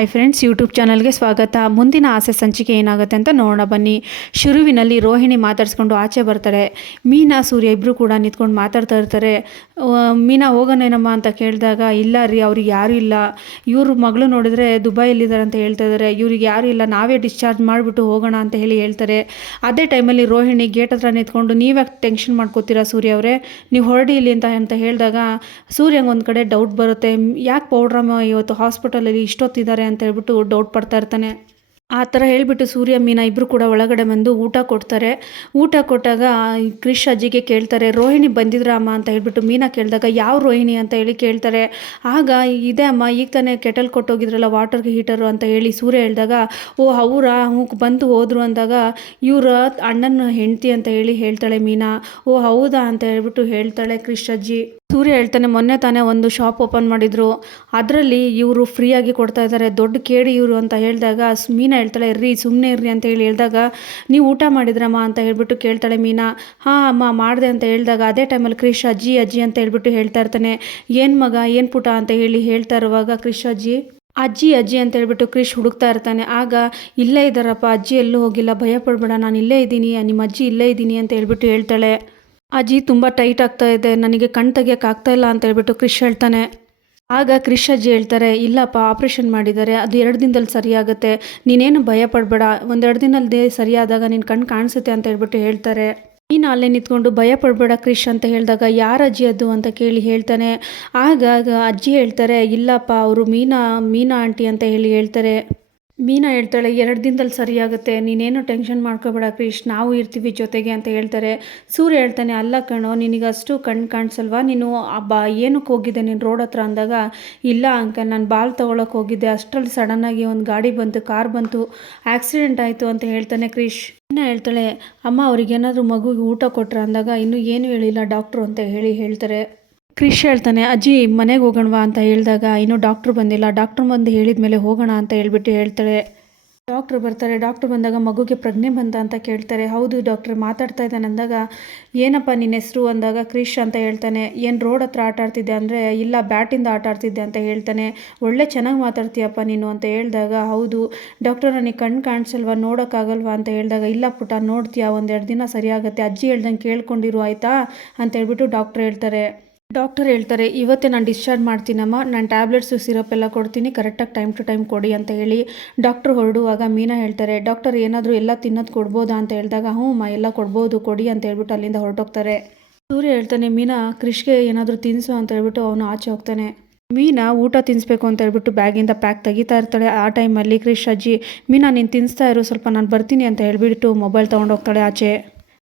Hi friends YouTube ಚಾನಲ್ಗೆ ಸ್ವಾಗತ. ಮುಂದಿನ ಆಸೆ ಸಂಚಿಕೆ ಏನಾಗುತ್ತೆ ಅಂತ ನೋಡೋಣ. ಬನ್ನಿ. ಶುರುವಿನಲ್ಲಿ ರೋಹಿಣಿ ಮಾತಾಡ್ಸ್ಕೊಂಡು ಆಚೆ ಬರ್ತಾರೆ. ಮೀನಾ, ಸೂರ್ಯ ಇಬ್ಬರು ಕೂಡ ನಿಂತ್ಕೊಂಡು ಮಾತಾಡ್ತಾ ಇರ್ತಾರೆ. ಮೀನಾ ಹೋಗೋಣೇನಮ್ಮ ಅಂತ ಕೇಳಿದಾಗ, ಇಲ್ಲ ರೀ, ಅವ್ರಿಗೆ ಯಾರೂ ಇಲ್ಲ. ಇವ್ರ ಮಗಳು ನೋಡಿದ್ರೆ ದುಬೈಯಲ್ಲಿದ್ದಾರೆ ಅಂತ ಹೇಳ್ತಾ ಇದ್ದಾರೆ. ಇವ್ರಿಗೆ ಯಾರೂ ಇಲ್ಲ, ನಾವೇ ಡಿಸ್ಚಾರ್ಜ್ ಮಾಡಿಬಿಟ್ಟು ಹೋಗೋಣ ಅಂತ ಹೇಳಿ ಹೇಳ್ತಾರೆ. ಅದೇ ಟೈಮಲ್ಲಿ ರೋಹಿಣಿ ಗೇಟ್ ಹತ್ರ ನಿಂತ್ಕೊಂಡು ನೀವ್ಯಾಕೆ ಟೆನ್ಷನ್ ಮಾಡ್ಕೋತೀರಾ ಸೂರ್ಯ ಅವರೇ? ನೀವು ಹೊರಡಿ ಇಲ್ಲಿ ಅಂತ ಅಂತ ಹೇಳಿದಾಗ, ಸೂರ್ಯಂಗೆ ಒಂದು ಕಡೆ ಡೌಟ್ ಬರುತ್ತೆ. ಯಾಕೆ ಪೌಡ್ರಮ್ಮ ಇವತ್ತು ಹಾಸ್ಪಿಟಲಲ್ಲಿ ಇಷ್ಟೊತ್ತಿದ್ದಾರೆ ಅಂತ ಹೇಳ್ಬಿಟ್ಟು ಡೌಟ್ ಪಡ್ತಾ ಇರ್ತಾನೆ. ಆ ಥರ ಹೇಳಿಬಿಟ್ಟು ಸೂರ್ಯ, ಮೀನಾ ಇಬ್ಬರು ಕೂಡ ಒಳಗಡೆ ಬಂದು ಊಟ ಕೊಡ್ತಾರೆ. ಊಟ ಕೊಟ್ಟಾಗ ಕ್ರಿಶ್ ಅಜ್ಜಿಗೆ ಕೇಳ್ತಾರೆ, ರೋಹಿಣಿ ಬಂದಿದ್ರಾ ಅಮ್ಮ? ಅಂತ ಹೇಳಿಬಿಟ್ಟು ಮೀನಾ ಕೇಳಿದಾಗ, ಯಾವ ರೋಹಿಣಿ? ಅಂತ ಹೇಳಿ ಕೇಳ್ತಾರೆ. ಆಗ, ಇದೆ ಅಮ್ಮ, ಈಗ ತಾನೇ ಕೆಟಲ್ ಕೊಟ್ಟೋಗಿದ್ರಲ್ಲ ವಾಟರ್ ಹೀಟರು ಅಂತ ಹೇಳಿ ಸೂರ್ಯ ಹೇಳಿದಾಗ, ಓ, ಅವರಾ? ಹೂಕ್ ಬಂದು ಹೋದರು ಅಂದಾಗ, ಇವರ ಅಣ್ಣನ ಹೆಂಡತಿ ಅಂತ ಹೇಳಿ ಹೇಳ್ತಾಳೆ ಮೀನಾ. ಓ, ಹೌದಾ? ಅಂತ ಹೇಳಿಬಿಟ್ಟು ಹೇಳ್ತಾಳೆ ಕ್ರಿಶ್ ಅಜ್ಜಿ. ಸೂರ್ಯ ಹೇಳ್ತಾನೆ, ಮೊನ್ನೆ ತಾನೇ ಒಂದು ಶಾಪ್ ಓಪನ್ ಮಾಡಿದ್ರು. ಅದರಲ್ಲಿ ಇವರು ಫ್ರೀಯಾಗಿ ಕೊಡ್ತಾ ಇದ್ದಾರೆ ದೊಡ್ಡ ಕೇಳಿ ಇವರು ಅಂತ ಹೇಳಿದಾಗ, ಮೀನಾ ಹೇಳ್ತಾಳೆ, ಇರ್ರಿ ಸುಮ್ಮನೆ ಇರ್ರಿ ಅಂತ ಹೇಳಿ ಹೇಳಿದಾಗ, ನೀವು ಊಟ ಮಾಡಿದ್ರಮ್ಮ ಅಂತ ಹೇಳ್ಬಿಟ್ಟು ಕೇಳ್ತಾಳೆ ಮೀನಾ. ಹಾಂ, ಅಮ್ಮ, ಮಾಡಿದೆ ಅಂತ ಹೇಳಿದಾಗ, ಅದೇ ಟೈಮಲ್ಲಿ ಕ್ರಿಶ್ ಅಜ್ಜಿ ಅಜ್ಜಿ ಅಂತ ಹೇಳ್ಬಿಟ್ಟು ಹೇಳ್ತಾ ಇರ್ತಾನೆ. ಏನು ಮಗ, ಏನು ಪುಟ ಅಂತ ಹೇಳಿ ಹೇಳ್ತಾ ಇರುವಾಗ ಕ್ರಿಶ್ ಅಜ್ಜಿ ಅಜ್ಜಿ ಅಜ್ಜಿ ಅಂತ ಹೇಳ್ಬಿಟ್ಟು ಕ್ರಿಶ್ ಹುಡುಕ್ತಾ ಇರ್ತಾನೆ. ಆಗ, ಇಲ್ಲೇ ಇದ್ದಾರಪ್ಪ ಅಜ್ಜಿ ಎಲ್ಲೂ ಹೋಗಿಲ್ಲ, ಭಯ ಪಡಬೇಡ, ನಾನು ಇಲ್ಲೇ ಇದ್ದೀನಿ, ನಿಮ್ಮ ಅಜ್ಜಿ ಇಲ್ಲೇ ಇದ್ದೀನಿ ಅಂತ ಹೇಳ್ಬಿಟ್ಟು ಹೇಳ್ತಾಳೆ. ಅಜ್ಜಿ ತುಂಬ ಟೈಟ್ ಆಗ್ತಾ ಇದೆ, ನನಗೆ ಕಣ್ ತೆಗಿಯೋಕ್ಕಾಗ್ತಾ ಇಲ್ಲ ಅಂತ ಹೇಳ್ಬಿಟ್ಟು ಕ್ರಿಶ್ ಹೇಳ್ತಾನೆ. ಆಗ ಅಜ್ಜಿ ಹೇಳ್ತಾರೆ, ಇಲ್ಲಪ್ಪ ಆಪ್ರೇಷನ್ ಮಾಡಿದ್ದಾರೆ, ಅದು ಎರಡು ದಿನದಲ್ಲಿ ಸರಿಯಾಗುತ್ತೆ, ನೀನೇನು ಭಯ ಪಡಬೇಡ ಒಂದೆರಡು ದಿನದಲ್ಲಿ ಸರಿಯಾದಾಗ ನಿನ್ನ ಕಣ್ಣು ಕಾಣಿಸುತ್ತೆ ಅಂತ ಹೇಳ್ಬಿಟ್ಟು ಹೇಳ್ತಾರೆ. ನೀನು ಅಲ್ಲೇ ನಿಂತ್ಕೊಂಡು ಭಯ ಪಡಬೇಡ ಕ್ರಿಶ್ ಅಂತ ಹೇಳಿದಾಗ ಯಾರ ಅಜ್ಜಿ ಅದು ಅಂತ ಕೇಳಿ ಹೇಳ್ತಾನೆ. ಆಗ ಅಜ್ಜಿ ಹೇಳ್ತಾರೆ, ಇಲ್ಲಪ್ಪ, ಅವರು ಮೀನಾ ಮೀನಾ ಆಂಟಿ ಅಂತ ಹೇಳಿ ಹೇಳ್ತಾರೆ. ಮೀನಾ ಹೇಳ್ತಾಳೆ, ಎರಡು ದಿನದಲ್ಲಿ ಸರಿಯಾಗುತ್ತೆ, ನೀನೇನು ಟೆನ್ಷನ್ ಮಾಡ್ಕೋಬೇಡ ಕ್ರಿಶ್ ನಾವು ಇರ್ತೀವಿ ಜೊತೆಗೆ, ಅಂತ ಹೇಳ್ತಾರೆ. ಸೂರ್ಯ ಹೇಳ್ತಾನೆ, ಅಲ್ಲ ಕಣೋ, ನಿನಗಷ್ಟು ಕಣ್ಣು ಕಾಣಿಸಲ್ವಾ? ನೀನು ಬಾ, ಏನಕ್ಕೆ ಹೋಗಿದ್ದೆ? ನೀನು ರೋಡ್ ಹತ್ರ ಅಂದಾಗ, ಇಲ್ಲ ಅಂಕಲ್, ನಾನು ಬಾಲ್ ತೊಗೊಳಕ್ಕೆ ಹೋಗಿದ್ದೆ, ಅಷ್ಟರಲ್ಲಿ ಸಡನ್ನಾಗಿ ಒಂದು ಗಾಡಿ ಬಂತು, ಕಾರ್ ಬಂತು ಆಕ್ಸಿಡೆಂಟ್ ಆಯಿತು, ಅಂತ ಹೇಳ್ತಾನೆ ಕ್ರಿಶ್ ಇನ್ನು ಹೇಳ್ತಾಳೆ, ಅಮ್ಮ, ಅವ್ರಿಗೇನಾದರೂ ಮಗುಗೆ ಊಟ ಕೊಟ್ರ ಅಂದಾಗ, ಇನ್ನೂ ಏನು ಹೇಳಿಲ್ಲ ಡಾಕ್ಟ್ರು ಅಂತ ಹೇಳಿ ಹೇಳ್ತಾರೆ. ಕ್ರಿಶ್ ಹೇಳ್ತಾನೆ, ಅಜ್ಜಿ, ಮನೆಗೆ ಹೋಗೋಣವಾ ಅಂತ ಹೇಳಿದಾಗ ಇನ್ನೂ ಡಾಕ್ಟ್ರು ಬಂದಿಲ್ಲ. ಡಾಕ್ಟ್ರು ಬಂದು ಹೇಳಿದ ಮೇಲೆ ಹೋಗೋಣ ಅಂತ ಹೇಳಿಬಿಟ್ಟು ಹೇಳ್ತಾಳೆ. ಡಾಕ್ಟ್ರು ಬರ್ತಾರೆ. ಡಾಕ್ಟ್ರು ಬಂದಾಗ ಮಗುಗೆ ಪ್ರಜ್ಞೆ ಬಂತ ಅಂತ ಕೇಳ್ತಾರೆ. ಹೌದು ಡಾಕ್ಟ್ರ್, ಮಾತಾಡ್ತಾ ಇದ್ದಾನೆ ಅಂದಾಗ, ಏನಪ್ಪ ನಿನ್ನ ಹೆಸರು? ಅಂದಾಗ ಕ್ರಿಶ್ ಅಂತ ಹೇಳ್ತಾನೆ. ಏನು ರೋಡ್ ಹತ್ರ ಆಟ ಆಡ್ತಿದ್ದೆ ಅಂದರೆ, ಇಲ್ಲ, ಬ್ಯಾಟಿಂದ ಆಟ ಆಡ್ತಿದ್ದೆ ಅಂತ ಹೇಳ್ತಾನೆ. ಒಳ್ಳೆ ಚೆನ್ನಾಗಿ ಮಾತಾಡ್ತೀಯಪ್ಪ ನೀನು ಅಂತ ಹೇಳಿದಾಗ, ಹೌದು. ಡಾಕ್ಟರ್, ನನಗೆ ಕಣ್ಣು ಕಾಣಿಸಲ್ವಾ? ನೋಡೋಕ್ಕಾಗಲ್ವಾ? ಅಂತ ಹೇಳಿದಾಗ, ಇಲ್ಲ ಪುಟ ನೋಡ್ತೀಯಾ? ಒಂದೆರಡು ದಿನ ಸರಿಯಾಗುತ್ತೆ ಅಜ್ಜಿ ಹೇಳ್ದಂಗೆ ಕೇಳ್ಕೊಂಡಿರು, ಆಯಿತಾ? ಅಂತ ಹೇಳ್ಬಿಟ್ಟು ಡಾಕ್ಟ್ರ್ ಹೇಳ್ತಾರೆ. ಡಾಕ್ಟರ್ ಹೇಳ್ತಾರೆ, ಇವತ್ತೇ ನಾನು ಡಿಸ್ಚಾರ್ಜ್ ಮಾಡ್ತೀನಮ್ಮ, ನಾನು ಟ್ಯಾಬ್ಲೆಟ್ಸು ಸಿರಪ್ ಎಲ್ಲ ಕೊಡ್ತೀನಿ ಕರೆಕ್ಟಾಗಿ ಟೈಮ್ ಟು ಟೈಮ್ ಕೊಡಿ ಅಂತ ಹೇಳಿ ಡಾಕ್ಟರ್ ಹೊರಡುವಾಗ ಮೀನಾ ಹೇಳ್ತಾರೆ, ಡಾಕ್ಟರ್ ಏನಾದರೂ ಎಲ್ಲ ತಿನ್ನೋದು ಕೊಡ್ಬೋದಾ ಅಂತ ಹೇಳಿದಾಗ, ಹ್ಞೂ ಅಮ್ಮ, ಎಲ್ಲ ಕೊಡ್ಬೋದು, ಕೊಡಿ ಅಂತ ಹೇಳ್ಬಿಟ್ಟು ಅಲ್ಲಿಂದ ಹೊರಟೋಗ್ತಾರೆ. ಸೂರ್ಯ ಹೇಳ್ತಾನೆ, ಮೀನಾ ಕೃಷ್ಗೆ ಏನಾದರೂ ತಿನ್ನಿಸು ಅಂತ ಹೇಳ್ಬಿಟ್ಟು ಅವನು ಆಚೆ ಹೋಗ್ತಾನೆ. ಮೀನಾ ಊಟ ತಿನ್ನಿಸ್ಬೇಕು ಅಂತ ಹೇಳ್ಬಿಟ್ಟು ಬ್ಯಾಗಿಂದ ಪ್ಯಾಕ್ ತೆಗಿತಾ ಇರ್ತಾಳೆ. ಆ ಟೈಮಲ್ಲಿ ಕ್ರಿಶ್ ಅಜ್ಜಿ, ಮೀನಾ, ನೀನು ತಿನ್ನಿಸ್ತಾ ಇರು, ಸ್ವಲ್ಪ ನಾನು ಬರ್ತೀನಿ ಅಂತ ಹೇಳ್ಬಿಟ್ಟು ಮೊಬೈಲ್ ತೊಗೊಂಡೋಗ್ತಾಳೆ ಆಚೆ.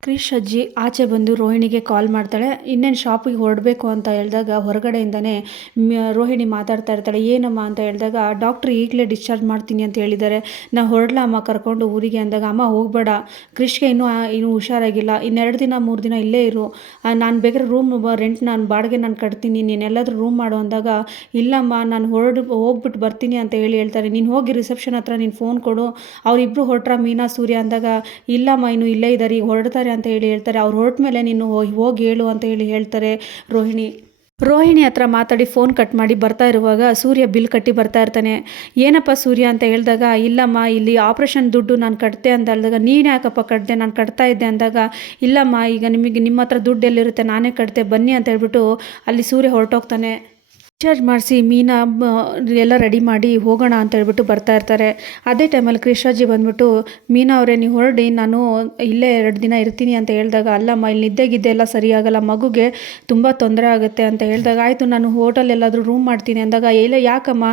ಕ್ರಿಶ್ ಅಜ್ಜಿ ಆಚೆ ಬಂದು ರೋಹಿಣಿಗೆ ಕಾಲ್ ಮಾಡ್ತಾಳೆ, ಇನ್ನೇನು ಶಾಪಿಗೆ ಹೊರಡಬೇಕು ಅಂತ ಹೇಳಿದಾಗ ಹೊರಗಡೆಯಿಂದನೇ ರೋಹಿಣಿ ಮಾತಾಡ್ತಾ ಇರ್ತಾಳೆ, ಏನಮ್ಮ ಅಂತ ಹೇಳಿದಾಗ, ಡಾಕ್ಟ್ರ್, ಈಗಲೇ ಡಿಸ್ಚಾರ್ಜ್ ಮಾಡ್ತೀನಿ ಅಂತ ಹೇಳಿದ್ದಾರೆ. ನಾ ಹೊರಡಲ ಅಮ್ಮ ಕರ್ಕೊಂಡು ಊರಿಗೆ ಅಂದಾಗ, ಅಮ್ಮ, ಹೋಗಬೇಡ. ಕ್ರಿಶ್ಗೆ ಇನ್ನೂ ಇನ್ನೂ ಹುಷಾರಾಗಿಲ್ಲ. ಇನ್ನೆರಡು ದಿನ, ಮೂರು ದಿನ ಇಲ್ಲೇ ಇರು. ನಾನು ಬೇಕಾದ್ರೆ ರೂಮ್, ರೆಂಟ್ ನಾನು, ಬಾಡಿಗೆ ನಾನು ಕಟ್ತೀನಿ. ನೀನೆಲ್ಲಾದರೂ ರೂಮ್ ಮಾಡು ಅಂದಾಗ, ಇಲ್ಲಮ್ಮ, ನಾನು ಹೊರಡು, ಹೋಗ್ಬಿಟ್ಟು ಬರ್ತೀನಿ ಅಂತ ಹೇಳಿ ಹೇಳ್ತಾರೆ. ನೀನು ಹೋಗಿ ರಿಸೆಪ್ಷನ್ ಹತ್ರ ನೀನು ಫೋನ್ ಕೊಡು. ಅವರಿಬ್ಬರು ಹೊರಟ್ರ ಮೀನಾ, ಸೂರ್ಯ ಅಂದಾಗ, ಇಲ್ಲಮ್ಮ, ಇನ್ನು ಇಲ್ಲೇ ಇದ್ದಾರೆ ಈಗ ಹೊರಡ್ತಾರೆ ಅಂತ ಹೇಳಿ ಹೇಳ್ತಾರೆ. ಅವ್ರು ಹೊರಟ ಮೇಲೆ ನೀನು ಹೋಗಿ ಹೇಳು ಅಂತ ಹೇಳಿ ಹೇಳ್ತಾರೆ ರೋಹಿಣಿ. ರೋಹಿಣಿ ಹತ್ರ ಮಾತಾಡಿ ಫೋನ್ ಕಟ್ ಮಾಡಿ ಬರ್ತಾ ಇರುವಾಗ ಸೂರ್ಯ ಬಿಲ್ ಕಟ್ಟಿ ಬರ್ತಾ ಇರ್ತಾನೆ. ಏನಪ್ಪ ಸೂರ್ಯ ಅಂತ ಹೇಳಿದಾಗ, ಇಲ್ಲಮ್ಮ, ಇಲ್ಲಿ ಆಪ್ರೇಷನ್ ದುಡ್ಡು ನಾನು ಕಟ್ತೆ ಅಂತ ಹೇಳಿದಾಗ ನೀನು ಯಾಕಪ್ಪ ಕಟ್ದೆ, ನಾನು ಕಟ್ತಾ ಇದ್ದೆ ಅಂದಾಗ, ಇಲ್ಲಮ್ಮ, ಈಗ ನಿಮಗೆ ನಿಮ್ಮ ಹತ್ರ ದುಡ್ಡು ಎಲ್ಲಿರುತ್ತೆ ನಾನೇ ಕಟ್ತೆ ಬನ್ನಿ ಅಂತ ಹೇಳ್ಬಿಟ್ಟು ಅಲ್ಲಿ ಸೂರ್ಯ ಹೊರಟೋಗ್ತಾನೆ. ಡಿಸ್ಚಾರ್ಜ್ ಮಾಡಿಸಿ ಮೀನಾ ಎಲ್ಲ ರೆಡಿ ಮಾಡಿ ಹೋಗೋಣ ಅಂತ ಹೇಳ್ಬಿಟ್ಟು ಬರ್ತಾ ಇರ್ತಾರೆ. ಅದೇ ಟೈಮಲ್ಲಿ ಕೃಷ್ಣಾಜಿ ಬಂದ್ಬಿಟ್ಟು, ಮೀನಾ ಅವರೇ, ನೀವು ಹೊರಡಿ, ನಾನು ಇಲ್ಲೇ ಎರಡು ದಿನ ಇರ್ತೀನಿ ಅಂತ ಹೇಳಿದಾಗ, ಅಲ್ಲಮ್ಮ, ಇಲ್ಲಿ ನಿದ್ದೆಗಿದ್ದೆ, ಎಲ್ಲ ಸರಿಯಾಗಲ್ಲ, ಮಗುಗೆ ತುಂಬ ತೊಂದರೆ ಆಗುತ್ತೆ ಅಂತ ಹೇಳಿದಾಗ, ಆಯಿತು, ನಾನು ಹೋಟೆಲ್ ಎಲ್ಲಾದರೂ ರೂಮ್ ಮಾಡ್ತೀನಿ ಅಂದಾಗ ಎಲ್ಲ ಯಾಕಮ್ಮ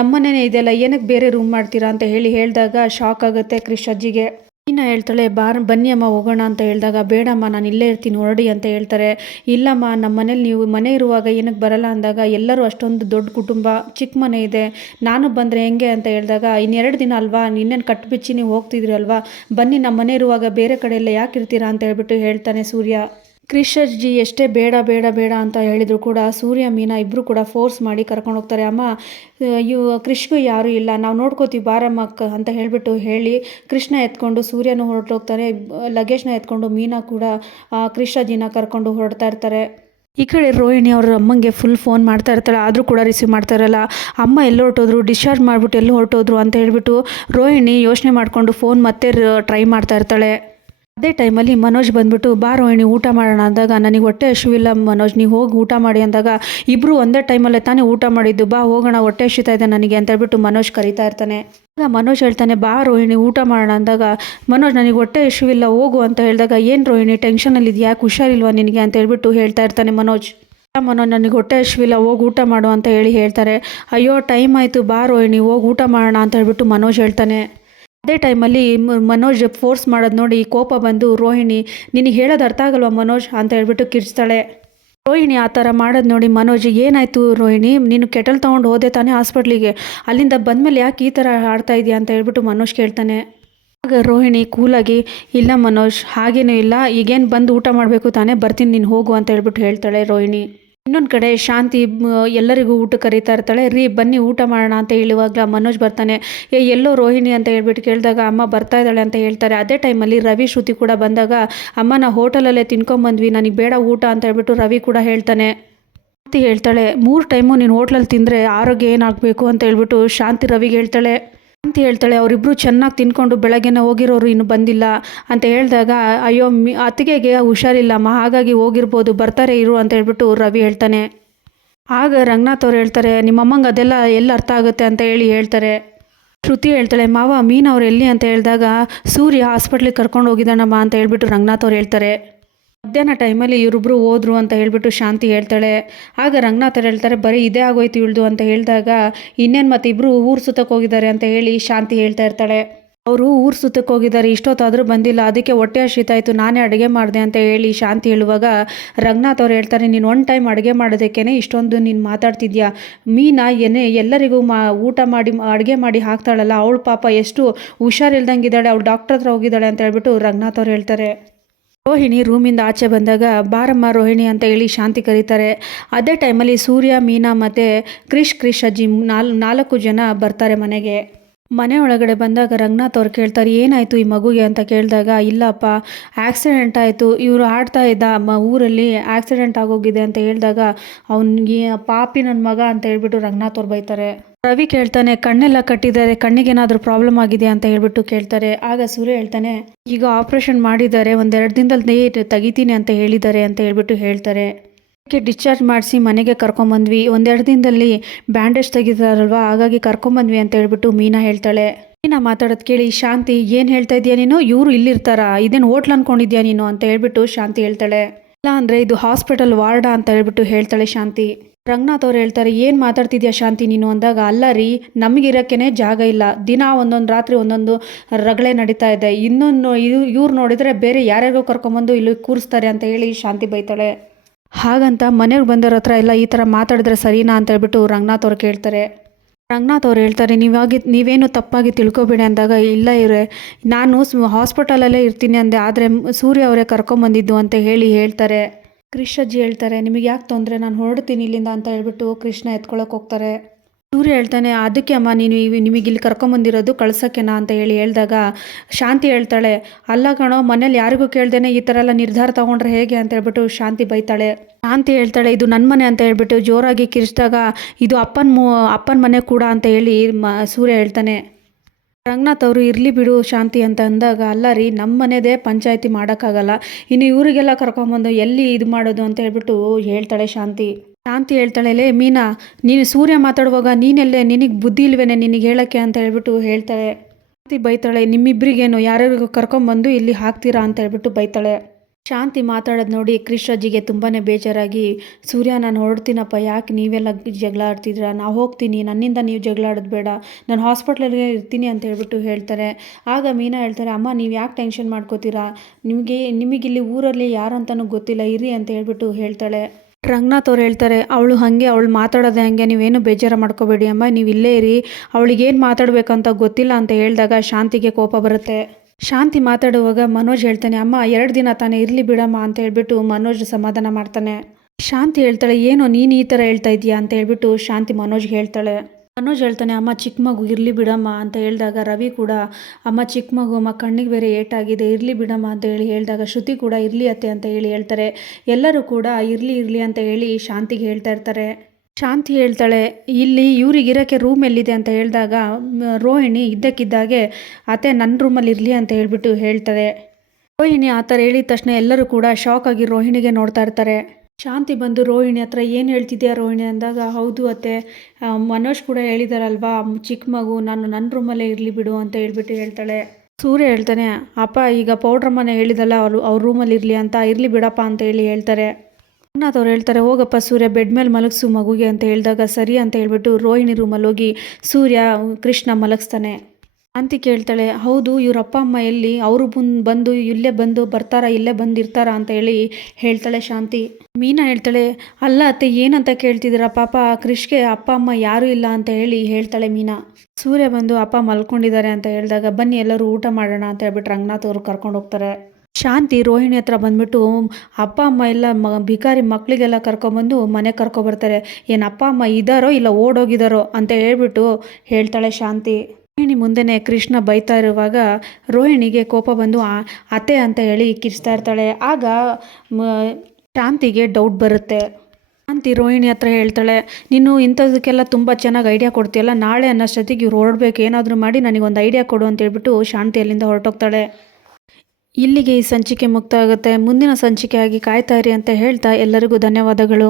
ನಮ್ಮನೇ ಇದೆಯಲ್ಲ, ಏನಕ್ಕೆ ಬೇರೆ ರೂಮ್ ಮಾಡ್ತೀರಾ? ಅಂತ ಹೇಳಿ ಹೇಳಿದಾಗ, ಶಾಕ್ ಆಗುತ್ತೆ ಕೃಷ್ಣಜ್ಜಿಗೆ ಮೀನಾ ಹೇಳ್ತಾಳೆ, ಬಾರ್ ಬನ್ನಿ ಅಮ್ಮ ಹೋಗೋಣ ಅಂತ ಹೇಳಿದಾಗ, ಬೇಡಮ್ಮ, ನಾನು ಇಲ್ಲೇ ಇರ್ತೀನಿ, ಹೊರಡಿ ಅಂತ ಹೇಳ್ತಾರೆ. ಇಲ್ಲಮ್ಮ ನಮ್ಮ ಮನೇಲಿ ನೀವು ಮನೆ ಇರುವಾಗ ಏನಕ್ಕೆ ಬರಲ್ಲ ಅಂದಾಗ, ಎಲ್ಲರೂ ಅಷ್ಟೊಂದು ದೊಡ್ಡ ಕುಟುಂಬ, ಚಿಕ್ಕ ಮನೆ ಇದೆ. ನಾನು ಬಂದರೆ ಹೆಂಗೆ ಅಂತ ಹೇಳಿದಾಗ, ಇನ್ನೆರಡು ದಿನ ಅಲ್ವಾ ಇನ್ನೇನು ಕಟ್ಬಿಚ್ಚಿ ನೀವು ಹೋಗ್ತಿದ್ರಿ ಅಲ್ವಾ? ಬನ್ನಿ ನಮ್ಮ ಮನೆ ಇರುವಾಗ ಬೇರೆ ಕಡೆ ಎಲ್ಲ ಯಾಕೆ ಇರ್ತೀರಾ? ಅಂತ ಹೇಳ್ಬಿಟ್ಟು ಹೇಳ್ತಾನೆ ಸೂರ್ಯ. ಕ್ರಿಶಜ್ಜಿ ಎಷ್ಟೇ ಬೇಡ ಬೇಡ ಬೇಡ ಅಂತ ಹೇಳಿದ್ರು ಕೂಡ ಸೂರ್ಯ ಮೀನಾ ಇಬ್ಬರು ಕೂಡ ಫೋರ್ಸ್ ಮಾಡಿ ಕರ್ಕೊಂಡು ಹೋಗ್ತಾರೆ. ಅಮ್ಮ ಇವು ಕೃಷ್ಗೂ ಯಾರೂ ಇಲ್ಲ ನಾವು ನೋಡ್ಕೋತೀವಿ ಬಾರಮ್ಮ ಅಂತ ಹೇಳಿಬಿಟ್ಟು ಹೇಳಿ ಕೃಷ್ಣ ಎತ್ಕೊಂಡು ಸೂರ್ಯನೂ ಹೊರಟೋಗ್ತಾರೆ ಲಗೇಜ್ನ ಎತ್ಕೊಂಡು ಮೀನಾ ಕೂಡ ಆ, ಕೃಷ್ಣಜ್ಜಿನ ಕರ್ಕೊಂಡು ಹೊರಡ್ತಾ ಇರ್ತಾರೆ. ಈ ಕಡೆ ರೋಹಿಣಿ ಅವ್ರ ಅಮ್ಮಂಗೆ ಫುಲ್ ಫೋನ್ ಮಾಡ್ತಾ ಇರ್ತಾರೆ ಆದರೂ ಕೂಡ ರಿಸೀವ್ ಮಾಡ್ತಾ ಇರಲ್ಲ. ಅಮ್ಮ ಎಲ್ಲೋ ಹೊರಟೋದ್ರು ಡಿಸ್ಚಾರ್ಜ್ ಮಾಡಿಬಿಟ್ಟು ಎಲ್ಲಿ ಹೊರಟೋದ್ರು ಅಂತ ಹೇಳಿಬಿಟ್ಟು ರೋಹಿಣಿ ಯೋಚನೆ ಮಾಡಿಕೊಂಡು ಫೋನ್ ಮತ್ತೆ ಟ್ರೈ ಮಾಡ್ತಾ ಇರ್ತಾಳೆ. ಅದೇ ಟೈಮಲ್ಲಿ ಮನೋಜ್ ಬಂದ್ಬಿಟ್ಟು, ಬಾ ರೋಹಿಣಿ, ಊಟ ಮಾಡೋಣ ಅಂದಾಗ, ನನಗೆ ಹೊಟ್ಟೆ ಹಸಿವಿಲ್ಲ ಮನೋಜ್ ನೀವು ಹೋಗಿ ಊಟ ಮಾಡಿ ಅಂದಾಗ ಇಬ್ಬರು ಒಂದೇ ಟೈಮಲ್ಲೇ ತಾನೇ ಊಟ ಮಾಡಿದ್ದು, ಬಾ, ಹೋಗೋಣ, ಹೊಟ್ಟೆ ಹಸಿತಾ ಇದೆ ನನಗೆ ಅಂತ ಹೇಳ್ಬಿಟ್ಟು ಮನೋಜ್ ಕರಿತಾ ಇರ್ತಾನೆ. ಆಗ ಮನೋಜ್ ಹೇಳ್ತಾನೆ, ಬಾ ರೋಹಿಣಿ, ಊಟ ಮಾಡೋಣ ಅಂದಾಗ, ಮನೋಜ್, ನನಗೆ ಹೊಟ್ಟೆ ಹಸಿವಿಲ್ಲ, ಹೋಗು ಅಂತ ಹೇಳಿದಾಗ, ಏನು ರೋಹಿಣಿ, ಟೆನ್ಷನಲ್ಲಿ ಇದೆಯಾ? ಯಾಕೆ ಹುಷಾರಿಲ್ವಾ ನಿನಗೆ? ಅಂತ ಹೇಳ್ಬಿಟ್ಟು ಹೇಳ್ತಾ ಇರ್ತಾನೆ ಮನೋಜ್. ಮನೋಜ್, ನನಗೆ ಹೊಟ್ಟೆ ಹಸಿವಿಲ್ಲ, ಹೋಗಿ ಊಟ ಮಾಡು ಅಂತ ಹೇಳಿ ಹೇಳ್ತಾರೆ. ಅಯ್ಯೋ, ಟೈಮ್ ಆಯಿತು, ಬಾ ರೋಹಿಣಿ, ಹೋಗಿ ಊಟ ಮಾಡೋಣ ಅಂತ ಹೇಳ್ಬಿಟ್ಟು ಮನೋಜ್ ಹೇಳ್ತಾನೆ. ಅದೇ ಟೈಮಲ್ಲಿ ಮನೋಜ್ ಫೋರ್ಸ್ ಮಾಡೋದು ನೋಡಿ ಕೋಪ ಬಂದು, ರೋಹಿಣಿ, ನಿನಗೆ ಹೇಳೋದು ಅರ್ಥ ಆಗಲ್ವಾ ಮನೋಜ್? ಅಂತ ಹೇಳ್ಬಿಟ್ಟು ಕಿರ್ಚ್ತಾಳೆ. ರೋಹಿಣಿ ಆ ಥರ ಮಾಡೋದು ನೋಡಿ ಮನೋಜ್, ಏನಾಯಿತು ರೋಹಿಣಿ? ನೀನು ಕೆಟಲ್ ತೊಗೊಂಡು ಹೋದೆ ತಾನೇ ಹಾಸ್ಪಿಟ್ಲಿಗೆ. ಅಲ್ಲಿಂದ ಬಂದಮೇಲೆ ಯಾಕೆ ಈ ಥರ ಆಡ್ತಾ ಇದೆಯಾ? ಅಂತ ಹೇಳ್ಬಿಟ್ಟು ಮನೋಜ್ ಕೇಳ್ತಾನೆ. ಆಗ ರೋಹಿಣಿ ಕೂಲಾಗಿ, ಇಲ್ಲ ಮನೋಜ್, ಹಾಗೇನೂ ಇಲ್ಲ. ಈಗೇನು ಬಂದು ಊಟ ಮಾಡಬೇಕು ತಾನೇ? ಬರ್ತೀನಿ ನೀನು ಹೋಗು ಅಂತ ಹೇಳ್ಬಿಟ್ಟು ಹೇಳ್ತಾಳೆ ರೋಹಿಣಿ. ಇನ್ನೊಂದು ಕಡೆ ಶಾಂತಿ ಎಲ್ಲರಿಗೂ ಊಟ ಕರೀತಾ ಇರ್ತಾಳೆ. ರೀ, ಬನ್ನಿ ಊಟ ಮಾಡೋಣ ಅಂತ ಹೇಳುವಾಗ ಮನೋಜ್ ಬರ್ತಾನೆ. ಏ, ಎಲ್ಲೋ ರೋಹಿಣಿ ಅಂತ ಹೇಳ್ಬಿಟ್ಟು ಕೇಳಿದಾಗ ಅಮ್ಮ ಬರ್ತಾ ಇದ್ದಾಳೆ ಅಂತ ಹೇಳ್ತಾರೆ. ಅದೇ ಟೈಮಲ್ಲಿ ರವಿ, ಶ್ರುತಿ ಕೂಡ ಬಂದಾಗ, ಅಮ್ಮ, ನಾ ಹೋಟೆಲಲ್ಲೇ ತಿನ್ಕೊಂಬಂದ್ವಿ, ನನಗೆ ಬೇಡ ಊಟ ಅಂತ ಹೇಳ್ಬಿಟ್ಟು ರವಿ ಕೂಡ ಹೇಳ್ತಾನೆ. ಶಾಂತಿ ಹೇಳ್ತಾಳೆ, ಮೂರು ಟೈಮು ನೀನು ಹೋಟ್ಲಲ್ಲಿ ತಿಂದರೆ ಆರೋಗ್ಯ ಏನಾಗಬೇಕು? ಅಂತ ಹೇಳ್ಬಿಟ್ಟು ಶಾಂತಿ ರವಿಗೆ ಹೇಳ್ತಾಳೆ. ಶಾಂತಿ ಹೇಳ್ತಾಳೆ ಅವರಿಬ್ಬರು ಚೆನ್ನಾಗಿ ತಿನ್ಕೊಂಡು ಬೆಳಗ್ಗೆನ ಹೋಗಿರೋರು ಇನ್ನು ಬಂದಿಲ್ಲ ಅಂತ ಹೇಳಿದಾಗ, ಅಯ್ಯೋ, ಮಿ, ಅತ್ತಿಗೆಗೆ ಹುಷಾರಿಲ್ಲಮ್ಮ ಹಾಗಾಗಿ ಹೋಗಿರ್ಬೋದು, ಬರ್ತಾರೆ, ಇರು ಅಂತ ಹೇಳ್ಬಿಟ್ಟು ರವಿ ಹೇಳ್ತಾನೆ. ಆಗ ರಂಗನಾಥ್ ಅವ್ರು ಹೇಳ್ತಾರೆ, ನಿಮ್ಮಮ್ಮಂಗೆ ಅದೆಲ್ಲ ಎಲ್ಲಿ ಅರ್ಥ ಆಗುತ್ತೆ ಅಂತ ಹೇಳಿ ಹೇಳ್ತಾರೆ. ಶ್ರುತಿ ಹೇಳ್ತಾಳೆ, ಮಾವ, ಮೀನವ್ರು ಎಲ್ಲಿ ಅಂತ ಹೇಳಿದಾಗ, ಸೂರ್ಯ ಹಾಸ್ಪಿಟ್ಲಿಗೆ ಕರ್ಕೊಂಡು ಹೋಗಿದ್ದಾನಮ್ಮ ಅಂತ ಹೇಳ್ಬಿಟ್ಟು ರಂಗನಾಥ್ ಅವ್ರು ಹೇಳ್ತಾರೆ. ಮಧ್ಯಾಹ್ನ ಟೈಮಲ್ಲಿ ಇವರಿಬ್ರು ಹೋದ್ರು ಅಂತ ಹೇಳಿಬಿಟ್ಟು ಶಾಂತಿ ಹೇಳ್ತಾಳೆ. ಆಗ ರಂಗನಾಥರು ಹೇಳ್ತಾರೆ, ಬರೀ ಇದೇ ಆಗೋಯ್ತು ಇಳ್ದು ಅಂತ ಹೇಳಿದಾಗ ಇನ್ನೇನು ಮತ್ತೆ ಇಬ್ಬರು ಊರು ಸುತ್ತಕ್ಕೆ ಹೋಗಿದ್ದಾರೆ ಅಂತ ಹೇಳಿ ಶಾಂತಿ ಹೇಳ್ತಾ ಇರ್ತಾಳೆ. ಅವರು ಊರು ಸುತ್ತಕ್ಕೆ ಹೋಗಿದ್ದಾರೆ, ಇಷ್ಟೊತ್ತಾದರೂ ಬಂದಿಲ್ಲ, ಅದಕ್ಕೆ ಹೊಟ್ಟೆ ಆಯಿತು ನಾನೇ ಅಡುಗೆ ಮಾಡಿದೆ ಅಂತ ಹೇಳಿ ಶಾಂತಿ ಹೇಳುವಾಗ ರಂಗನಾಥ್ ಅವ್ರು ಹೇಳ್ತಾರೆ, ನೀನು ಒನ್ ಟೈಮ್ ಅಡುಗೆ ಮಾಡೋದಕ್ಕೇ ಇಷ್ಟೊಂದು ನೀನು ಮಾತಾಡ್ತಿದ್ಯಾ? ಮೀನಾ ಏನೇ ಎಲ್ಲರಿಗೂ ಮಾ, ಊಟ ಮಾಡಿ, ಅಡುಗೆ ಮಾಡಿ ಹಾಕ್ತಾಳಲ್ಲ, ಅವಳು ಪಾಪ ಎಷ್ಟು ಹುಷಾರಿಲ್ದಂಗಿದ್ದಾಳೆ ಅವಳು ಡಾಕ್ಟರ್ ಹತ್ರ ಹೋಗಿದ್ದಾಳೆ ಅಂತ ಹೇಳ್ಬಿಟ್ಟು ರಂಗನಾಥ್ ಅವ್ರು ಹೇಳ್ತಾರೆ. ರೋಹಿಣಿ ರೂಮಿಂದ ಆಚೆ ಬಂದಾಗ, ಬಾರಮ್ಮ ರೋಹಿಣಿ ಅಂತ ಹೇಳಿ ಶಾಂತಿ ಕರೀತಾರೆ. ಅದೇ ಟೈಮಲ್ಲಿ ಸೂರ್ಯ, ಮೀನಾ ಮತ್ತು ಕ್ರಿಶ್ ಕ್ರಿಶ್ ಅಜ್ಜಿ ನಾಲ್, ನಾಲ್ಕು ಜನ ಬರ್ತಾರೆ ಮನೆಗೆ. ಮನೆ ಒಳಗಡೆ ಬಂದಾಗ ರಂಗನಾಥ್ ಅವ್ರು ಕೇಳ್ತಾರೆ, ಏನಾಯಿತು ಈ ಮಗುಗೆ? ಅಂತ ಕೇಳಿದಾಗ, ಇಲ್ಲಪ್ಪ, ಆಕ್ಸಿಡೆಂಟ್ ಆಯಿತು. ಇವರು ಆಡ್ತಾ ಇದ್ದ ಮ ಊರಲ್ಲಿ ಆಕ್ಸಿಡೆಂಟ್ ಆಗೋಗಿದೆ ಅಂತ ಹೇಳಿದಾಗ, ಅವನಿಗೆ ಪಾಪಿ ನನ್ನ ಮಗ ಅಂತ ಹೇಳಿಬಿಟ್ಟು ರಂಗನಾಥ್ ಅವ್ರು ಬೈತಾರೆ. ರವಿ ಕೇಳ್ತಾನೆ, ಕಣ್ಣೆಲ್ಲ ಕಟ್ಟಿದ್ದಾರೆ, ಕಣ್ಣಿಗೇನಾದರೂ ಪ್ರಾಬ್ಲಮ್ ಆಗಿದೆ ಅಂತ ಹೇಳ್ಬಿಟ್ಟು ಕೇಳ್ತಾರೆ. ಆಗ ಸೂರ್ಯ ಹೇಳ್ತಾನೆ, ಈಗ ಆಪ್ರೇಷನ್ ಮಾಡಿದ್ದಾರೆ, ಒಂದೆರಡು ದಿನದಲ್ಲಿ ತೆಗಿತೀನಿ ಅಂತ ಹೇಳಿದ್ದಾರೆ ಅಂತ ಹೇಳ್ಬಿಟ್ಟು ಹೇಳ್ತಾರೆ. ಅದಕ್ಕೆ ಡಿಸ್ಚಾರ್ಜ್ ಮಾಡಿಸಿ ಮನೆಗೆ ಕರ್ಕೊಂಬಂದ್ವಿ. ಒಂದೆರಡು ದಿನದಲ್ಲಿ ಬ್ಯಾಂಡೇಜ್ ತೆಗಿತಾರಲ್ವ? ಹಾಗಾಗಿ ಕರ್ಕೊಂಬಂದ್ವಿ ಅಂತ ಹೇಳ್ಬಿಟ್ಟು ಮೀನಾ ಹೇಳ್ತಾಳೆ. ಮೀನಾ ಮಾತಾಡೋದು ಕೇಳಿ, ಶಾಂತಿ, ಏನು ಹೇಳ್ತಾ ಇದೀಯ ನೀನು? ಇವರು ಇಲ್ಲಿರ್ತಾರಾ? ಇದೇನು ಹೋಟ್ಲ್ ಅಂದ್ಕೊಂಡಿದ್ಯಾ ನೀನು? ಅಂತ ಹೇಳ್ಬಿಟ್ಟು ಶಾಂತಿ ಹೇಳ್ತಾಳೆ. ಇಲ್ಲ ಅಂದರೆ ಇದು ಹಾಸ್ಪಿಟಲ್ ವಾರ್ಡಾ ಅಂತ ಹೇಳ್ಬಿಟ್ಟು ಹೇಳ್ತಾಳೆ ಶಾಂತಿ. ರಂಗನಾಥ್ ಅವ್ರು ಹೇಳ್ತಾರೆ, ಏನು ಮಾತಾಡ್ತಿದ್ಯಾ ಶಾಂತಿ ನೀನು? ಅಂದಾಗ, ಅಲ್ಲ ರೀ ನಮಗಿರೋಕ್ಕೇ ಜಾಗ ಇಲ್ಲ. ದಿನ ಒಂದೊಂದು ರಾತ್ರಿ ಒಂದೊಂದು ರಗಳೆ ನಡೀತಾ ಇದೆ. ಇನ್ನೊಂದು ಇವ್ರು ನೋಡಿದರೆ ಬೇರೆ ಯಾರ್ಯಾರಿಗೋ ಕರ್ಕೊಂಬಂದು ಇಲ್ಲಿ ಕೂರಿಸ್ತಾರೆ ಅಂತ ಹೇಳಿ ಶಾಂತಿ ಬೈತಾಳೆ. ಹಾಗಂತ ಮನೆಗೆ ಬಂದವ್ರ ಹತ್ರ ಎಲ್ಲ ಈ ಥರ ಮಾತಾಡಿದ್ರೆ ಸರಿನಾ ಅಂತ ಹೇಳ್ಬಿಟ್ಟು ರಂಗನಾಥ್ ಅವ್ರು ಕೇಳ್ತಾರೆ. ರಂಗನಾಥ್ ಅವ್ರು ಹೇಳ್ತಾರೆ ನೀವಾಗಿ ನೀವೇನು ತಪ್ಪಾಗಿ ತಿಳ್ಕೊಬೇಡಿ ಅಂದಾಗ, ಇಲ್ಲ ಇವ್ರೆ, ನಾನು ಹಾಸ್ಪಿಟಲಲ್ಲೇ ಇರ್ತೀನಿ ಅಂದೆ, ಆದರೆ ಸೂರ್ಯ ಅವರೇ ಕರ್ಕೊಂಬಂದಿದ್ದು ಅಂತ ಹೇಳಿ ಹೇಳ್ತಾರೆ. ಕೃಷ್ಣ ಅಜ್ಜಿ ಹೇಳ್ತಾರೆ, ನಿಮಗೆ ಯಾಕೆ ತೊಂದರೆ? ನಾನು ಹೊರಡ್ತೀನಿ ಇಲ್ಲಿಂದ ಅಂತ ಹೇಳ್ಬಿಟ್ಟು ಕೃಷ್ಣ ಎತ್ಕೊಳ್ಳೋಕೆ ಹೋಗ್ತಾರೆ. ಸೂರ್ಯ ಹೇಳ್ತಾನೆ, ಅದಕ್ಕೆ ಅಮ್ಮ, ನೀನು ನಿಮಗೆ ಇಲ್ಲಿ ಕರ್ಕೊಂಬಂದಿರೋದು ಕಳ್ಸೋಕ್ಕೆನಾ ಅಂತ ಹೇಳಿ ಹೇಳಿದಾಗ ಶಾಂತಿ ಹೇಳ್ತಾಳೆ, ಅಲ್ಲ ಕಣೋ, ಮನೇಲಿ ಯಾರಿಗೂ ಕೇಳ್ದೇನೆ ಈ ಥರ ಎಲ್ಲ ನಿರ್ಧಾರ ತಗೊಂಡ್ರೆ ಹೇಗೆ? ಅಂತ ಹೇಳ್ಬಿಟ್ಟು ಶಾಂತಿ ಬೈತಾಳೆ. ಶಾಂತಿ ಹೇಳ್ತಾಳೆ, ಇದು ನನ್ನ ಮನೆ ಅಂತ ಹೇಳ್ಬಿಟ್ಟು ಜೋರಾಗಿ ಕಿರಿಸಿದಾಗ ಇದು ಅಪ್ಪನ ಮು, ಅಪ್ಪನ ಮನೆ ಕೂಡ ಅಂತ ಹೇಳಿ ಮ, ಸೂರ್ಯ ಹೇಳ್ತಾನೆ. ರಂಗನಾಥ್ ಅವರು ಇರಲಿ ಬಿಡು ಶಾಂತಿ ಅಂತ ಅಂದಾಗ, ಅಲ್ಲ ರೀ ನಮ್ಮ ಮನೆದೇ ಪಂಚಾಯತಿ ಮಾಡೋಕ್ಕಾಗಲ್ಲ. ಇನ್ನು ಇವರಿಗೆಲ್ಲ ಕರ್ಕೊಂಬಂದು ಎಲ್ಲಿ ಇದು ಮಾಡೋದು? ಅಂತ ಹೇಳ್ಬಿಟ್ಟು ಹೇಳ್ತಾಳೆ ಶಾಂತಿ. ಶಾಂತಿ ಹೇಳ್ತಾಳೆ, ಲೇ, ಮೀನಾ, ನೀನು ಸೂರ್ಯ ಮಾತಾಡುವಾಗ ನೀನೆಲ್ಲೇ, ನಿನಗೆ ಬುದ್ಧಿ ಇಲ್ವೇನೆ ನಿನಗೆ ಹೇಳೋಕ್ಕೆ? ಅಂತ ಹೇಳ್ಬಿಟ್ಟು ಹೇಳ್ತಾಳೆ. ಶಾಂತಿ ಬೈತಾಳೆ ನಿಮ್ಮಿಬ್ಬರಿಗೇನು ಯಾರ್ಯಾರಿಗೂ ಕರ್ಕೊಂಬಂದು ಇಲ್ಲಿ ಹಾಕ್ತೀರಾ? ಅಂತ ಹೇಳ್ಬಿಟ್ಟು ಬೈತಾಳೆ. ಶಾಂತಿ ಮಾತಾಡೋದು ನೋಡಿ ಕ್ರಿಶ್ ಅಜ್ಜಿಗೆ ತುಂಬಾ ಬೇಜಾರಾಗಿ, ಸೂರ್ಯ ನಾನು ಹೊರಡ್ತೀನಪ್ಪ, ಯಾಕೆ ನೀವೆಲ್ಲ ಜಗಳ ಆಡ್ತಿದ್ರ ನಾವು ಹೋಗ್ತೀನಿ, ನನ್ನಿಂದ ನೀವು ಜಗಳ ಆಡೋದು ಬೇಡ, ನಾನು ಹಾಸ್ಪಿಟ್ಲಲ್ಲಿ ಇರ್ತೀನಿ ಅಂತ ಹೇಳ್ಬಿಟ್ಟು ಹೇಳ್ತಾರೆ. ಆಗ ಮೀನಾ ಹೇಳ್ತಾರೆ, ಅಮ್ಮ, ನೀವು ಯಾಕೆ ಟೆನ್ಷನ್ ಮಾಡ್ಕೋತೀರಾ? ನಿಮಗೆ, ನಿಮಗಿಲ್ಲಿ ಊರಲ್ಲಿ ಯಾರು ಅಂತಲೂ ಗೊತ್ತಿಲ್ಲ, ಇರಿ ಅಂತ ಹೇಳ್ಬಿಟ್ಟು ಹೇಳ್ತಾಳೆ. ರಂಗನಾಥ್ ಅವ್ರು ಹೇಳ್ತಾರೆ, ಅವಳು ಹಾಗೆ, ಅವಳು ಮಾತಾಡೋದೇ ಹಾಗೆ, ನೀವೇನು ಬೇಜಾರು ಮಾಡ್ಕೋಬೇಡಿ, ಅಮ್ಮ, ನೀವು ಇಲ್ಲೇ ಇರಿ, ಅವಳಿಗೇನು ಮಾತಾಡಬೇಕಂತ ಗೊತ್ತಿಲ್ಲ ಅಂತ ಹೇಳಿದಾಗ ಶಾಂತಿಗೆ ಕೋಪ ಬರುತ್ತೆ. ಶಾಂತಿ ಮಾತಾಡುವಾಗ ಮನೋಜ್ ಹೇಳ್ತಾನೆ, ಅಮ್ಮ, ಎರಡು ದಿನ ತಾನೇ ಇರಲಿ ಬಿಡಮ್ಮ ಅಂತ ಹೇಳ್ಬಿಟ್ಟು ಮನೋಜ್ ಸಮಾಧಾನ ಮಾಡ್ತಾನೆ. ಶಾಂತಿ ಹೇಳ್ತಾಳೆ, ಏನೋ ನೀನು ಈ ಥರ ಹೇಳ್ತಾ ಇದೀಯಾ ಅಂತ ಹೇಳ್ಬಿಟ್ಟು ಶಾಂತಿ ಮನೋಜ್ಗೆ ಹೇಳ್ತಾಳೆ. ಮನೋಜ್ ಹೇಳ್ತಾನೆ, ಅಮ್ಮ, ಚಿಕ್ಕ ಮಗು ಇರಲಿ ಬಿಡಮ್ಮ ಅಂತ ಹೇಳಿದಾಗ ರವಿ ಕೂಡ, ಅಮ್ಮ, ಚಿಕ್ಕ ಮಗು, ಅಮ್ಮ, ಕಣ್ಣಿಗೆ ಬೇರೆ ಏಟಾಗಿದೆ, ಇರಲಿ ಬಿಡಮ್ಮ ಅಂತ ಹೇಳಿ ಹೇಳಿದಾಗ ಶ್ರುತಿ ಕೂಡ, ಇರಲಿ ಅತ್ತೆ ಅಂತ ಹೇಳಿ ಹೇಳ್ತಾರೆ. ಎಲ್ಲರೂ ಕೂಡ, ಇರಲಿ ಇರಲಿ ಅಂತ ಹೇಳಿ ಶಾಂತಿಗೆ ಹೇಳ್ತಾ ಇರ್ತಾರೆ. ಶಾಂತಿ ಹೇಳ್ತಾಳೆ, ಇಲ್ಲಿ ಇವ್ರಿಗಿರೋಕ್ಕೆ ರೂಮ್ ಎಲ್ಲಿದೆ? ಅಂತ ಹೇಳಿದಾಗ, ರೋಹಿಣಿ ಇದ್ದಕ್ಕಿದ್ದಾಗೆ ಅತ್ತೆ ನನ್ನ ರೂಮಲ್ಲಿ ಇರಲಿ ಅಂತ ಹೇಳಿಬಿಟ್ಟು ಹೇಳ್ತಾರೆ. ರೋಹಿಣಿ ಆ ಥರ ಹೇಳಿದ ತಕ್ಷಣ ಎಲ್ಲರೂ ಕೂಡ ಶಾಕ್ ಆಗಿ ರೋಹಿಣಿಗೆ ನೋಡ್ತಾ ಇರ್ತಾರೆ. ಶಾಂತಿ ಬಂದು, ರೋಹಿಣಿ ಹತ್ರ ಏನು ಹೇಳ್ತಿದ್ಯಾ ರೋಹಿಣಿ? ಅಂದಾಗ, ಹೌದು ಅತ್ತೆ ಮನೋಜ್ ಕೂಡ ಹೇಳಿದಾರಲ್ವಾ ಚಿಕ್ಕ ಮಗು, ನಾನು ನನ್ನ ರೂಮಲ್ಲೇ ಇರಲಿ ಬಿಡು ಅಂತ ಹೇಳಿಬಿಟ್ಟು ಹೇಳ್ತಾಳೆ. ಸೂರ್ಯ ಹೇಳ್ತಾನೆ, ಅಪ್ಪ, ಈಗ ಪೌಡ್ರಮ್ಮನೆ ಹೇಳಿದಲ್ಲ, ಅವರು, ಅವ್ರ ರೂಮಲ್ಲಿ ಇರಲಿ ಅಂತ, ಇರಲಿ ಬಿಡಪ್ಪ ಅಂತ ಹೇಳಿ ಹೇಳ್ತಾರೆ. ರಘುನಾಥ್ ಅವ್ರು ಹೇಳ್ತಾರೆ, ಹೋಗಪ್ಪ ಸೂರ್ಯ, ಬೆಡ್ ಮೇಲೆ ಮಲಗಿಸು ಮಗುಗೆ ಅಂತ ಹೇಳಿದಾಗ ಸರಿ ಅಂತ ಹೇಳ್ಬಿಟ್ಟು ರೋಹಿಣಿ ರೂಮಲ್ಲಿ ಹೋಗಿ ಸೂರ್ಯ, ಕೃಷ್ಣ ಮಲಗಿಸ್ತಾನೆ. ಅಂತ ಕೇಳ್ತಾಳೆ, ಹೌದು, ಇವ್ರ ಅಪ್ಪ ಅಮ್ಮ ಎಲ್ಲಿ? ಅವರು ಬಂದು ಬಂದು ಇಲ್ಲೇ ಬಂದು ಬರ್ತಾರಾ, ಇಲ್ಲೇ ಬಂದಿರ್ತಾರಾ ಅಂತ ಹೇಳಿ ಹೇಳ್ತಾಳೆ ಶಾಂತಿ. ಮೀನಾ ಹೇಳ್ತಾಳೆ, ಅಲ್ಲ ಅತ್ತೆ, ಏನಂತ ಕೇಳ್ತಿದ್ದೀರಾ? ಪಾಪ ಕೃಷ್ಗೆ ಅಪ್ಪ ಅಮ್ಮ ಯಾರೂ ಇಲ್ಲ ಅಂತ ಹೇಳಿ ಹೇಳ್ತಾಳೆ ಮೀನಾ. ಸೂರ್ಯ ಬಂದು, ಅಪ್ಪ ಮಲ್ಕೊಂಡಿದ್ದಾರೆ ಅಂತ ಹೇಳಿದಾಗ, ಬನ್ನಿ ಎಲ್ಲರೂ ಊಟ ಮಾಡೋಣ ಅಂತ ಹೇಳ್ಬಿಟ್ಟು ರಂಗನಾಥ್ ಅವರು ಕರ್ಕೊಂಡು ಹೋಗ್ತಾರೆ. ಶಾಂತಿ ರೋಹಿಣಿ ಹತ್ರ ಬಂದ್ಬಿಟ್ಟು, ಅಪ್ಪ, ಅಮ್ಮ ಎಲ್ಲ ಮ, ಭಿಕಾರಿ ಮಕ್ಕಳಿಗೆಲ್ಲ ಕರ್ಕೊಂಬಂದು ಮನೆ ಕರ್ಕೊಬರ್ತಾರೆ. ಏನು ಅಪ್ಪ, ಅಮ್ಮ ಇದ್ದಾರೋ ಇಲ್ಲ ಓಡೋಗಿದಾರೋ? ಅಂತ ಹೇಳ್ಬಿಟ್ಟು ಹೇಳ್ತಾಳೆ ಶಾಂತಿ. ರೋಹಿಣಿ ಮುಂದೆನೆ ಕೃಷ್ಣ ಬೈತಾ ಇರುವಾಗ ರೋಹಿಣಿಗೆ ಕೋಪ ಬಂದು ಅತ್ತೆ ಅಂತ ಹೇಳಿ ಕಿರಿಸ್ತಾ ಇರ್ತಾಳೆ. ಆಗ ಶಾಂತಿಗೆ ಡೌಟ್ ಬರುತ್ತೆ. ಶಾಂತಿ ರೋಹಿಣಿ ಹತ್ರ ಹೇಳ್ತಾಳೆ, ನೀನು ಇಂಥದಕ್ಕೆಲ್ಲ ತುಂಬ ಚೆನ್ನಾಗಿ ಐಡಿಯಾ ಕೊಡ್ತೀಯಲ್ಲ, ನಾಳೆ ಅನ್ನೋಷ್ಟೊತ್ತಿಗೆ ಇವ್ರು ಹೊರಡ್ಬೇಕು ಏನಾದರೂ ಮಾಡಿ ನನಗೊಂದು ಐಡಿಯಾ ಕೊಡು ಅಂತ ಹೇಳ್ಬಿಟ್ಟು ಶಾಂತಿ ಅಲ್ಲಿಂದ ಹೊರಟೋಗ್ತಾಳೆ. ಇಲ್ಲಿಗೆ ಈ ಸಂಚಿಕೆ ಮುಕ್ತ ಆಗುತ್ತೆ ಮುಂದಿನ ಸಂಚಿಕೆಯಾಗಿ ಕಾಯ್ತಾ ಇರಿ ಅಂತ ಹೇಳ್ತಾ ಎಲ್ಲರಿಗೂ ಧನ್ಯವಾದಗಳು.